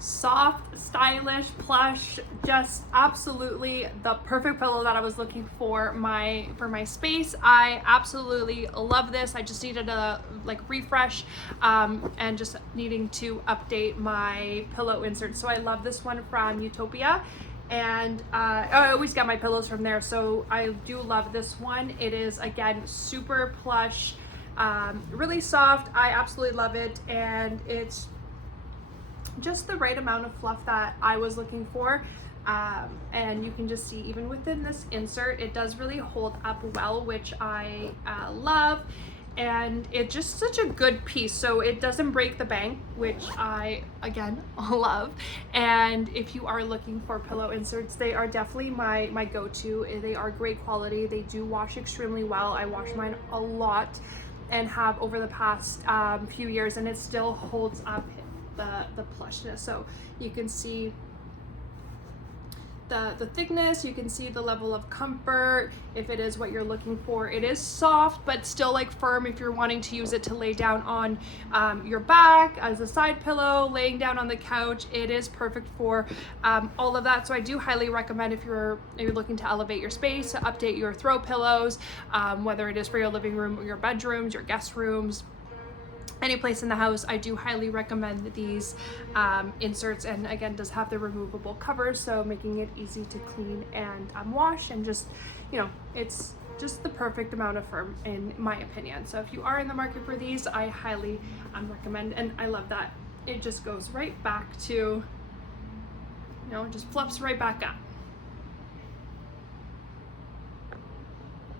soft, stylish, plush, just absolutely the perfect pillow that I was looking for my space. I absolutely love this. I just needed a refresh and just needing to update my pillow insert. So I love this one from Utopia, and I always get my pillows from there, so I do love this one. It is, again, super plush, really soft. I absolutely love it, and it's just the right amount of fluff that I was looking for. And you can just see, even within this insert, it does really hold up well, which I love. And it's just such a good piece, so it doesn't break the bank, which I, again, love. And if you are looking for pillow inserts, they are definitely my go-to. They are great quality. They do wash extremely well. I wash mine a lot and have over the past few years, and it still holds up the plushness. So you can see the thickness, you can see the level of comfort, if it is what you're looking for. It is soft, but still like firm if you're wanting to use it to lay down on your back as a side pillow, laying down on the couch. It is perfect for all of that. So I do highly recommend, if you're looking to elevate your space, to update your throw pillows, whether it is for your living room or your bedrooms, your guest rooms, any place in the house. I do highly recommend these inserts, and again, does have the removable covers, so making it easy to clean and wash, and just, it's just the perfect amount of firm in my opinion. So if you are in the market for these, I highly recommend. And I love that it just goes right back to, just fluffs right back up.